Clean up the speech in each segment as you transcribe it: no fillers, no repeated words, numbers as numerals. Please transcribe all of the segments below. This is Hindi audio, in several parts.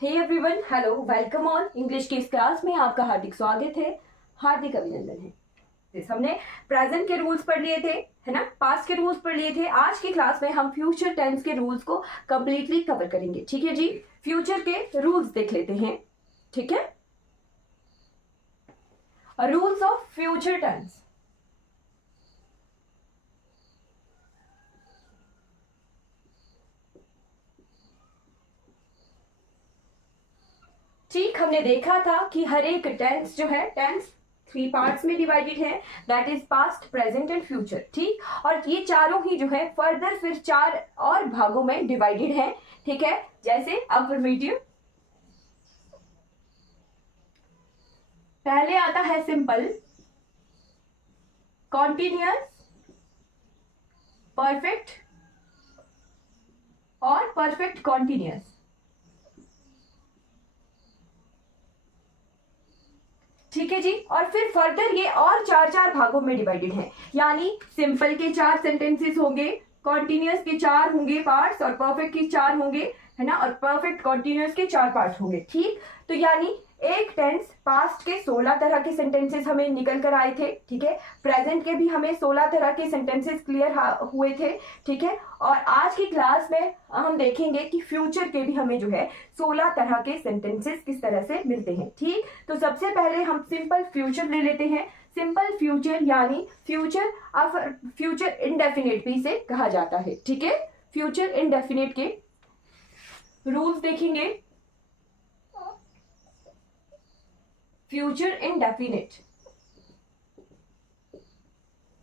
Hey everyone, hello, welcome on English की इस क्लास में आपका हार्दिक स्वागत है, हार्दिक अभिनंदन है। हमने प्रेजेंट के रूल्स पढ़ लिए थे, है ना, पास्ट के रूल्स पढ़ लिए थे। आज की क्लास में हम फ्यूचर टेंस के रूल्स को कंप्लीटली कवर करेंगे। ठीक है जी, फ्यूचर के रूल्स देख लेते हैं। ठीक है, रूल्स ऑफ फ्यूचर टेंस। ठीक, हमने देखा था कि हर एक टेंस जो है, टेंस 3 पार्ट्स में डिवाइडेड है, that is past, present and future. ठीक, और ये चारों ही जो है फर्दर फिर 4 और भागों में डिवाइडेड है। ठीक है, जैसे अफर्मेटिव, पहले आता है सिंपल, कॉन्टिन्यूअस, परफेक्ट और परफेक्ट कॉन्टिन्यूअस। ठीक है जी, और फिर फर्दर ये और 4 भागों में डिवाइडेड है, यानी सिंपल के 4 सेंटेंसेस होंगे, कॉन्टिन्यूअस के 4 होंगे पार्ट्स और परफेक्ट के 4 होंगे, है ना, और परफेक्ट कॉन्टिन्यूअस के 4 पार्ट्स होंगे। ठीक, तो यानी एक टेंस पास्ट के 16 तरह के सेंटेंसेस हमें निकल कर आए थे। ठीक है, प्रेजेंट के भी हमें 16 तरह के सेंटेंसेस क्लियर हुए थे। ठीक है, और आज की क्लास में हम देखेंगे कि फ्यूचर के भी हमें जो है 16 तरह के सेंटेंसेस किस तरह से मिलते हैं। ठीक, तो सबसे पहले हम सिंपल फ्यूचर ले लेते हैं। सिंपल फ्यूचर यानी फ्यूचर इंडेफिनिट भी से कहा जाता है। ठीक है, फ्यूचर इंडेफिनिट के रूल्स देखेंगे। फ्यूचर इंडेफिनिट,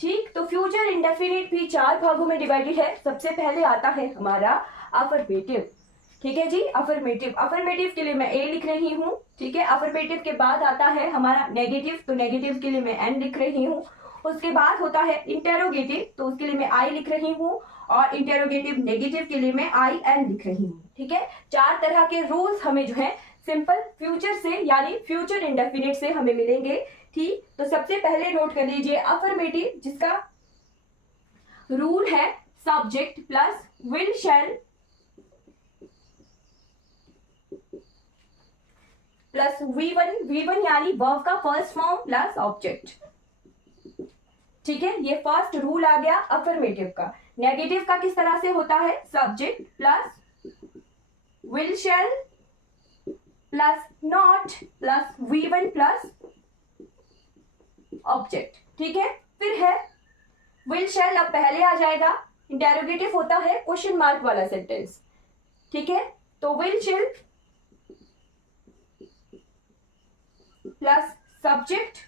ठीक, तो फ्यूचर इंडेफिनिट भी 4 भागों में डिवाइडेड है। सबसे पहले आता है हमारा अफर्मेटिव। ठीक है जी, अफर्मेटिव, अफर्मेटिव के लिए मैं ए लिख रही हूं। ठीक है, अफर्मेटिव के बाद आता है हमारा नेगेटिव, तो नेगेटिव के लिए मैं एन लिख रही हूं। उसके बाद होता है इंटेरोगेटिव, तो उसके लिए मैं आई लिख रही हूं, और इंटेरोगेटिव नेगेटिव के लिए मैं आई एन लिख रही हूं। ठीक है, 4 तरह के रूल्स हमें जो है सिंपल फ्यूचर से यानी फ्यूचर इंडेफिनिट से हमें मिलेंगे। ठीक, तो सबसे पहले नोट कर लीजिए अफर्मेटिव, जिसका रूल है subject plus will shall plus V1 यानी वर्ब का फर्स्ट फॉर्म प्लस ऑब्जेक्ट। ठीक है, ये फर्स्ट रूल आ गया अफर्मेटिव का। नेगेटिव का किस तरह से होता है, subject plus will shall plus not plus V1 plus object. ठीक है, फिर है विल शैल, अब पहले आ जाएगा। इंटेरोगेटिव होता है क्वेश्चन मार्क वाला सेंटेंस। ठीक है, तो will shall plus subject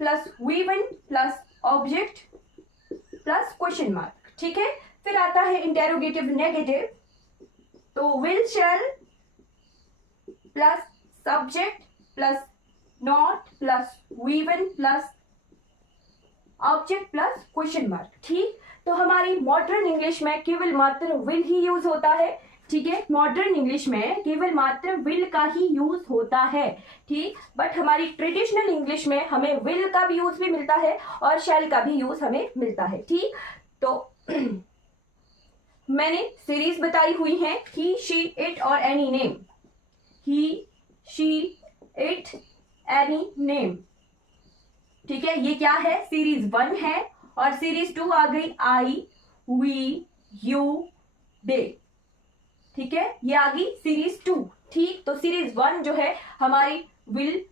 plus V1 plus object plus question mark. ठीक है, फिर आता है इंटेरोगेटिव नेगेटिव, तो will shall plus subject plus not plus V1 plus object plus question mark. ठीक, तो हमारी मॉडर्न इंग्लिश में केवल मात्र विल ही यूज होता है। ठीक है, मॉडर्न इंग्लिश में केवल मात्र विल का ही यूज होता है। ठीक, बट हमारी ट्रेडिशनल इंग्लिश में हमें विल का भी यूज भी मिलता है और शैल का भी यूज हमें मिलता है। ठीक, तो मैंने सीरीज बताई हुई है, ही, शी, इट और any name. He, she, it, any name. ठीक है, ये क्या है, सीरीज 1 है, और सीरीज 2 आ गई आई, वी, यू, दे। ठीक है, ये आ गई सीरीज 2। ठीक, तो सीरीज 1 जो है हमारी विल,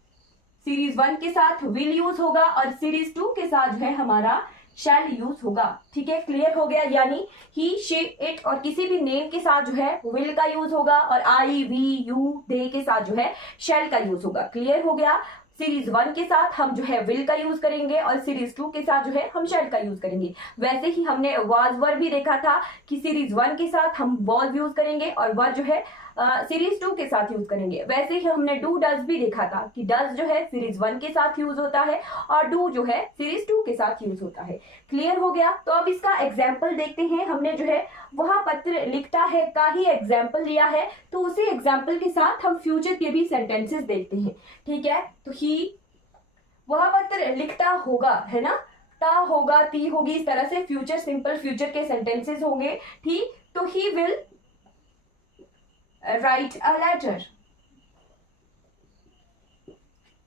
सीरीज 1 के साथ विल यूज होगा और सीरीज 2 के साथ जो है हमारा शैल यूज होगा। ठीक है, क्लियर हो गया, यानी ही, शी, इट और किसी भी नेम के साथ जो है विल का यूज होगा, और आई, वी, यू, दे के साथ जो है शैल का यूज होगा। क्लियर हो गया, सीरीज 1 के साथ हम जो है विल का यूज करेंगे और सीरीज 2 के साथ जो है हम शैल का यूज करेंगे। वैसे ही हमने वाज वर भी देखा था कि सीरीज 1 के साथ हम वॉज यूज करेंगे और वर जो है सीरीज 2 के साथ यूज करेंगे। वैसे ही हमने डू डज भी देखा था कि डज जो है सीरीज 1 के साथ यूज होता है और डू जो है सीरीज 2 के साथ यूज होता है। क्लियर हो गया, तो अब इसका एग्जाम्पल देखते हैं। हमने जो है वह पत्र लिखता है का ही एग्जाम्पल लिया है, तो उसी एग्जाम्पल के साथ हम फ्यूचर के भी सेंटेंसेस देखते हैं। ठीक है, तो ही, वह पत्र लिखता होगा, है ना, ता होगा, ती होगी, इस तरह से फ्यूचर, सिंपल फ्यूचर के सेंटेंसेस होंगे। ठीक, तो he will write a letter.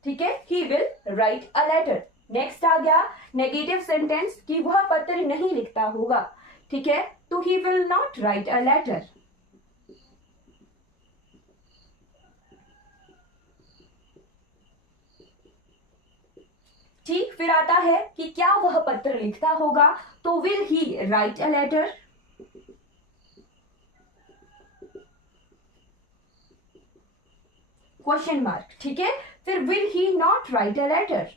ठीक है, he will write a letter. Next आ गया नेगेटिव सेंटेंस कि वह पत्र नहीं लिखता होगा, ठीक है, तो he will not write a letter. ठीक, फिर आता है कि क्या वह पत्र लिखता होगा, तो will he write a letter. Question mark, ठीक है, फिर will he not write a letter.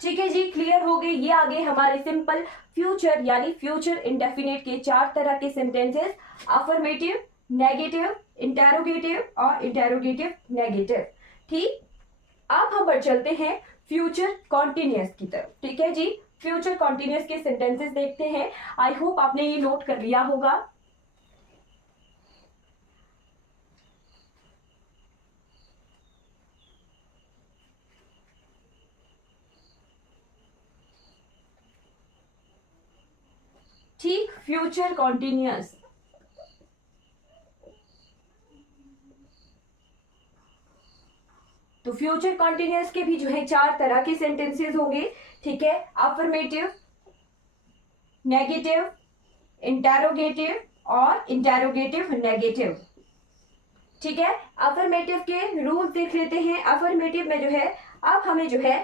ठीक है जी, क्लियर हो गए। ये आ गए हमारे सिंपल फ्यूचर यानी फ्यूचर इंडेफिनिट के 4 तरह के सेंटेंसेस, अफर्मेटिव, नेगेटिव, इंटेरोगेटिव और इंटेरोगेटिव नेगेटिव। ठीक, अब हम बढ़ चलते हैं फ्यूचर कॉन्टिन्यूअस की तरफ। ठीक है जी, फ्यूचर कॉन्टिन्यूअस के सेंटेंसेस देखते हैं। आई होप आपने ये नोट कर लिया होगा। ठीक, फ्यूचर कॉन्टिन्यूअस, तो फ्यूचर कॉन्टिन्यूअस के भी जो है 4 तरह के सेंटेंसेस होंगे। ठीक है, अफर्मेटिव, नेगेटिव, इंटेरोगेटिव और इंटेरोगेटिव नेगेटिव। ठीक है, अफर्मेटिव के रूल देख लेते हैं। अफर्मेटिव में जो है अब हमें जो है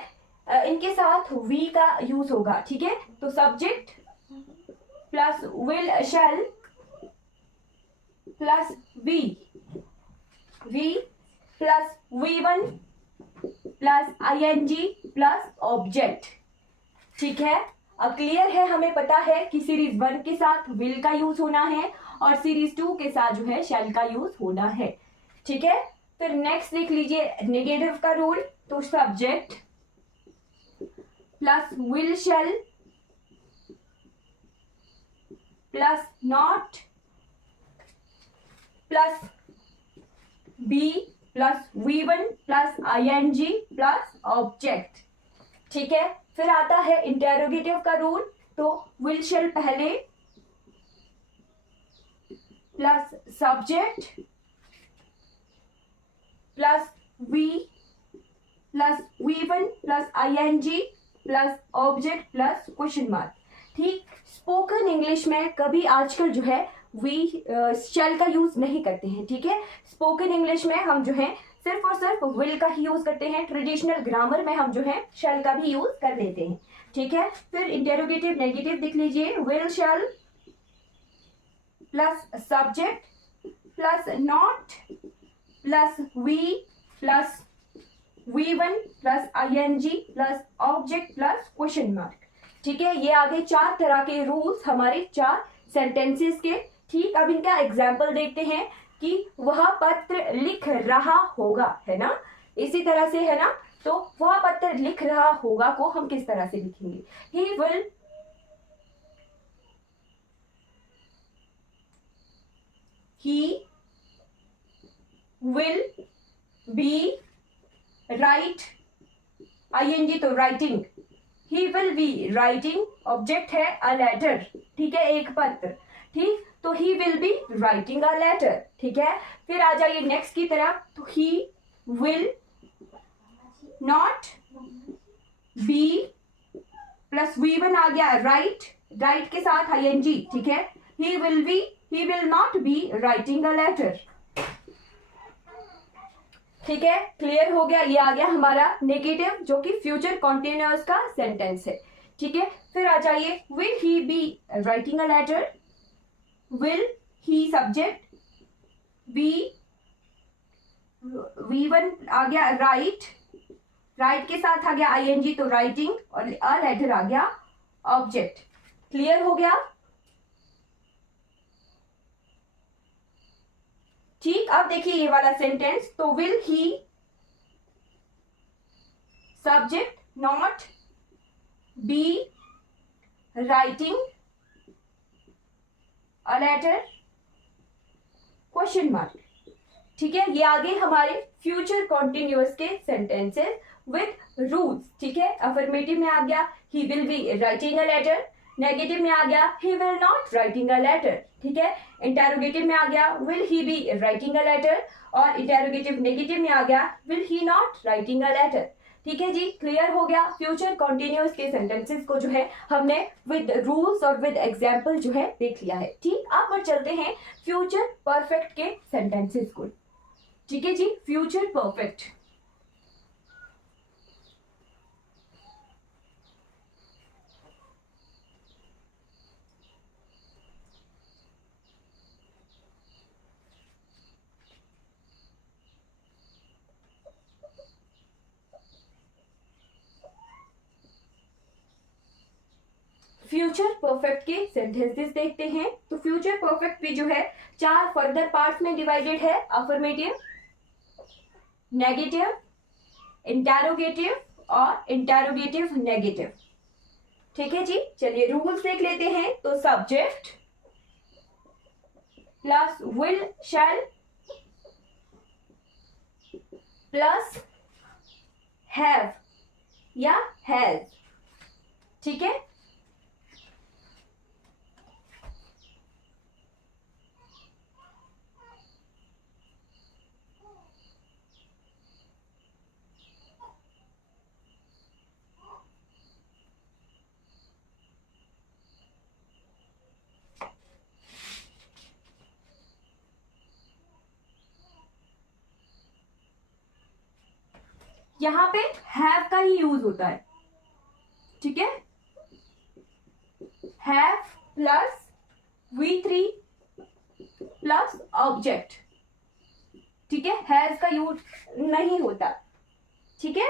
इनके साथ वी का यूज होगा। ठीक है, तो subject plus will shall plus V, V plus V1 plus ING plus object. ठीक है, अब क्लियर है, हमें पता है कि सीरीज 1 के साथ विल का यूज होना है और सीरीज 2 के साथ जो है शैल का यूज होना है। ठीक है, फिर नेक्स्ट देख लीजिए नेगेटिव का रूल, तो subject plus will shall plus not plus be plus V1 plus ING plus object. ठीक है, फिर आता है इंटेरोगेटिव का रूल, तो विल शैल पहले plus subject plus V plus V1 plus ING plus object plus question mark. ठीक, स्पोकन इंग्लिश में कभी आजकल जो है वी शैल का यूज नहीं करते हैं। ठीक है, स्पोकन इंग्लिश में हम जो है सिर्फ और सिर्फ विल का ही यूज करते हैं। ट्रेडिशनल ग्रामर में हम जो है शैल का भी यूज कर लेते हैं। ठीक है, फिर इंटेरोगेटिव नेगेटिव देख लीजिए, will shall plus subject plus not plus V plus V1 plus ING plus object plus question mark. ठीक है, ये आगे 4 तरह के रूल्स हमारे 4 सेंटेंसेस के। ठीक, अब इनका एग्जाम्पल देखते हैं कि वह पत्र लिख रहा होगा, है ना, इसी तरह से, है ना, तो वह पत्र लिख रहा होगा को हम किस तरह से लिखेंगे? He will be write, ING तो writing, he will be writing, object है अ लेटर। ठीक है, एक पत्र। ठीक, तो he will be writing a letter. ठीक है, फिर आ जाइए नेक्स्ट की तरफ, तो he will not be plus V1 आ गया राइट, राइट के साथ ING। ठीक है, he will not be writing a letter. ठीक है, क्लियर हो गया। ये आ गया हमारा नेगेटिव जो कि फ्यूचर कॉन्टिन्यूअस का सेंटेंस है। ठीक है, फिर आ जाइए will he be writing a letter, will he subject, V1 आ गया राइट, राइट के साथ आ गया ING तो राइटिंग और अ लेटर आ गया ऑब्जेक्ट। क्लियर हो गया। ठीक, अब देखिए ये वाला सेंटेंस, तो will he subject not be writing a letter question mark. ठीक है, ये आगे हमारे फ्यूचर कॉन्टिन्यूअस के सेंटेंसेस विथ रूल्स। ठीक है, अफर्मेटिव में आ गया he will be writing a letter, negative में आ गया he will not writing a letter, ठीक है। इंटेरोगेटिव में आ गया will he be writing a letter, और इंटेरोगेटिव नेगेटिव में आ गया will he not writing a letter, ठीक है जी। क्लियर हो गया। फ्यूचर कॉन्टिन्यूअस के सेंटेंसेस को जो है हमने विद रूल्स और विद एग्जाम्पल जो है देख लिया है, ठीक। अब बढ़ चलते हैं फ्यूचर परफेक्ट के सेंटेंसेस को, ठीक है जी। फ्यूचर परफेक्ट, फ्यूचर परफेक्ट के सेंटेंसेस देखते हैं। तो फ्यूचर परफेक्ट भी जो है 4 फर्दर पार्ट्स में डिवाइडेड है, अफर्मेटिव, नेगेटिव, इंटेरोगेटिव और इंटेरोगेटिव नेगेटिव, ठीक है जी। चलिए रूल्स देख लेते हैं। तो subject plus will shall plus have या हैज, ठीक है। यहां पे हैव का ही यूज होता है, ठीक है। Have plus V3 plus object, ठीक है। हैज का यूज नहीं होता, ठीक है।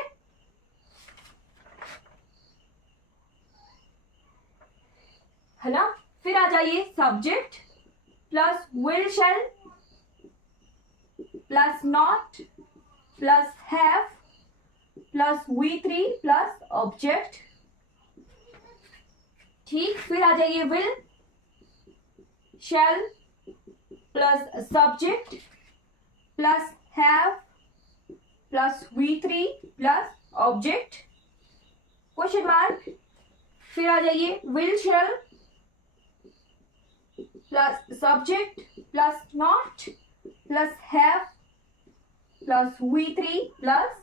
है ना। फिर आ जाइए subject plus will shall plus not plus have plus V3 plus object, ठीक। फिर आ जाइए will shall plus subject plus have plus V3 plus object, question mark. फिर आ जाइए will shall plus subject plus not plus have plus V3 plus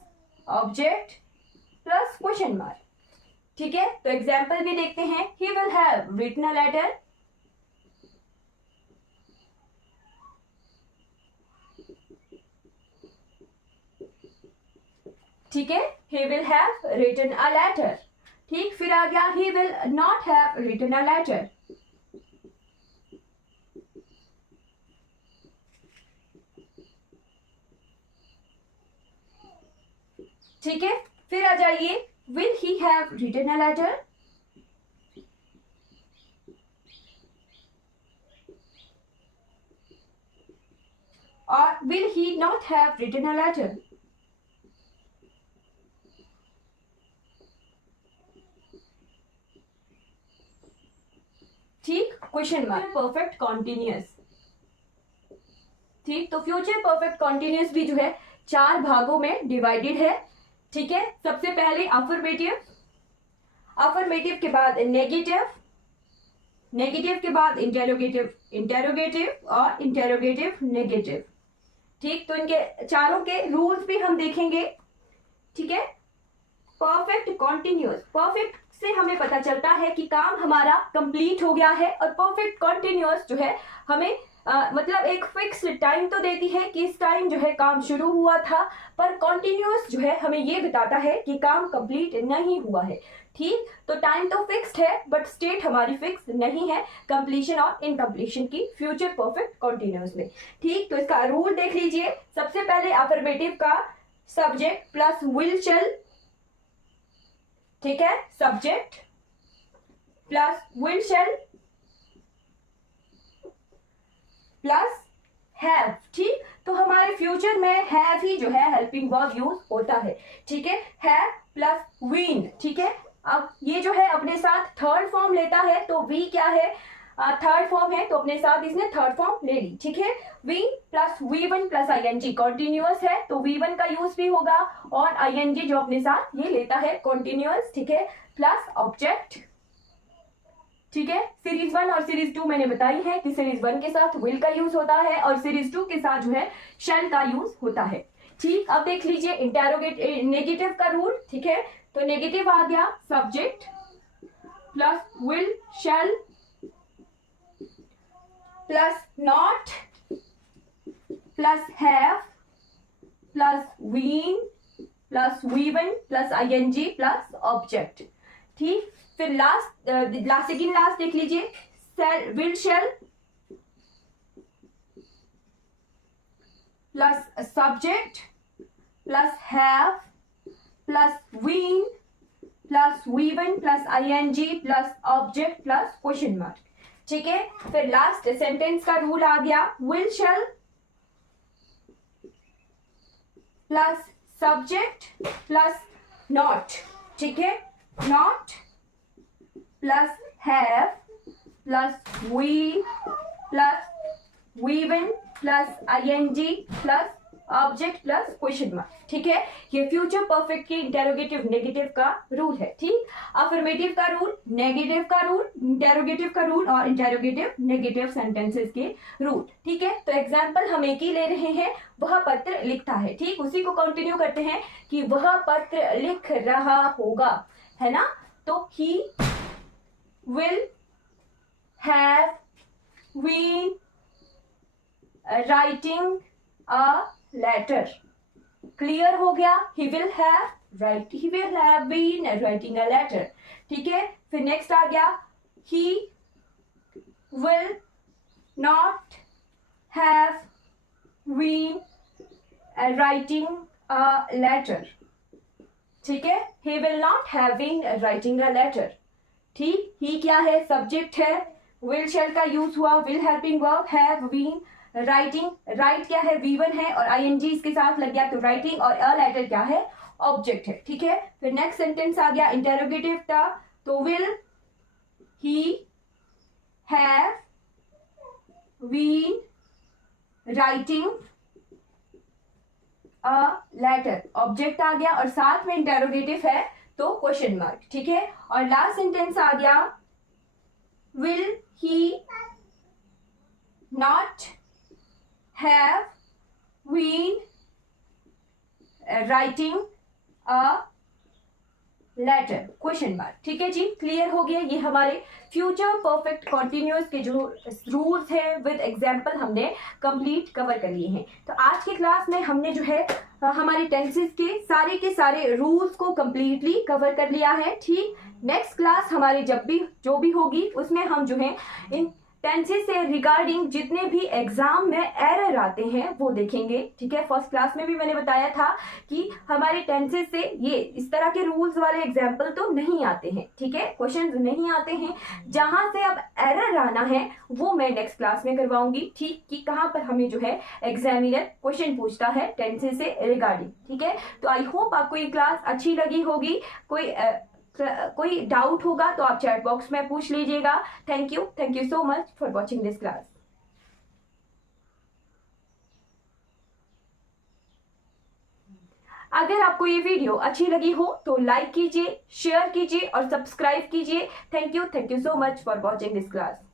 object plus question mark, ठीक है। तो एग्जाम्पल भी देखते हैं। He will have written a letter, ठीक है। He will have written a letter, ठीक। फिर आ गया he will not have written a letter, ठीक है। फिर आ जाइए will he have written a letter, और will he not have written a letter, ठीक। Question mark. परफेक्ट कॉन्टिन्यूअस, ठीक। तो फ्यूचर परफेक्ट कॉन्टिन्यूअस भी जो है 4 भागों में डिवाइडेड है, ठीक है। सबसे पहले अफर्मेटिव, अफर्मेटिव के बाद नेगेटिव, नेगेटिव के बाद इंटेरोगेटिव, इंटेरोगेटिव और इंटेरोगेटिव नेगेटिव, ठीक। तो इनके चारों के रूल्स भी हम देखेंगे, ठीक है। परफेक्ट कॉन्टिन्यूअस, परफेक्ट से हमें पता चलता है कि काम हमारा कंप्लीट हो गया है, और परफेक्ट कॉन्टिन्यूअस जो है हमें मतलब एक फिक्स टाइम तो देती है कि इस टाइम जो है काम शुरू हुआ था, पर कॉन्टिन्यूअस जो है हमें ये बताता है कि काम कंप्लीट नहीं हुआ है, ठीक। तो टाइम तो फिक्स्ड है बट स्टेट हमारी फिक्स नहीं है कंप्लीशन और इनकम्प्लीशन की फ्यूचर परफेक्ट कॉन्टिन्यूअस में, ठीक। तो इसका रूल देख लीजिए। सबसे पहले अफर्मेटिव का सब्जेक्ट प्लस विल शैल, ठीक है। Subject plus will shall plus have, ठीक। तो हमारे फ्यूचर में हैव ही जो है हेल्पिंग वर्ब यूज होता है, ठीक है। हैव प्लस वीन, ठीक है। अब ये जो है अपने साथ थर्ड फॉर्म लेता है, तो वी क्या है, थर्ड फॉर्म है, तो अपने साथ इसने थर्ड फॉर्म ले ली, ठीक है। Wien plus V1 plus ING continuous है, तो V1 का यूज भी होगा, और ING जो अपने साथ ये लेता है कॉन्टिन्यूअस, ठीक है, प्लस ऑब्जेक्ट, ठीक है। सीरीज 1 और सीरीज 2 मैंने बताई है कि सीरीज 1 के साथ विल का यूज होता है और सीरीज 2 के साथ जो है शैल का यूज होता है। ठीक, अब देख लीजिए इंटेरोगेट नेगेटिव का रूल। ठीक है, तो नेगेटिव आ गया subject plus will shall plus not plus have plus been plus V one plus ING plus object. ठीक, फिर सेकंड लास्ट देख लीजिए will shall plus subject plus have plus been plus V one plus ING plus object plus question mark. ठीक है, फिर लास्ट सेंटेंस का रूल आ गया will shall plus subject plus not. ठीक है, not plus have plus V plus V one plus ING plus object plus question mark. ठीक है, ये फ्यूचर परफेक्ट की इंटेरोगेटिव नेगेटिव का रूल है। ठीक, अफर्मेटिव का रूल, नेगेटिव का रूल, इंटेरोगेटिव का रूल और इंटेरोगेटिव नेगेटिव सेंटेंसेस के रूल। ठीक है, तो एग्जांपल हम एक ही ले रहे हैं, वह पत्र लिखता है। ठीक, उसी को कंटिन्यू करते हैं कि वह पत्र लिख रहा होगा, है ना। तो he will have been writing a letter. Clear हो गया, he will have been writing a letter। ठीक है, फिर नेक्स्ट आ गया he will not have been writing a letter। ठीक है, he will not have been writing a letter। ठीक, he क्या है, सब्जेक्ट है, will shall का यूज हुआ, will helping verb, have been writing, right क्या है, V1 है और ING इसके साथ लग गया तो राइटिंग, और अ लेटर क्या है, ऑब्जेक्ट है। ठीक है, फिर नेक्स्ट सेंटेंस आ गया इंटेरोगेटिव था, तो will he have been writing a letter, object आ गया और साथ में इंटेरोगेटिव है तो क्वेश्चन मार्क। ठीक है, और लास्ट सेंटेंस आ गया will he not have been writing a letter, question mark. ठीक है जी, क्लियर हो गया। ये हमारे फ्यूचर परफेक्ट कॉन्टिन्यूअस के जो रूल्स है विद एग्जांपल हमने कंप्लीट कवर कर लिए हैं। तो आज के क्लास में हमने जो है हमारे टेंसेस के सारे रूल्स को कंप्लीटली कवर कर लिया है। ठीक, नेक्स्ट क्लास हमारी जो भी होगी उसमें हम जो है इन टेंसेस से रिगार्डिंग जितने भी एग्जाम में एरर आते हैं वो देखेंगे। ठीक है, फर्स्ट क्लास में भी मैंने बताया था कि हमारे टेंसेस से ये इस तरह के रूल्स वाले एग्जाम्पल तो नहीं आते हैं। ठीक है, क्वेश्चंस नहीं आते हैं, जहां से अब एरर आना है वो मैं नेक्स्ट क्लास में करवाऊंगी। ठीक, कि कहां पर हमें जो है एग्जामिनर क्वेश्चन पूछता है टेंसेस से रिगार्डिंग। ठीक है, तो आई होप आपको ये क्लास अच्छी लगी होगी। कोई डाउट होगा तो आप चैट बॉक्स में पूछ लीजिएगा। Thank you so much for watching this class. अगर आपको ये वीडियो अच्छी लगी हो तो लाइक कीजिए, शेयर कीजिए और सब्सक्राइब कीजिए। Thank you so much for watching this class.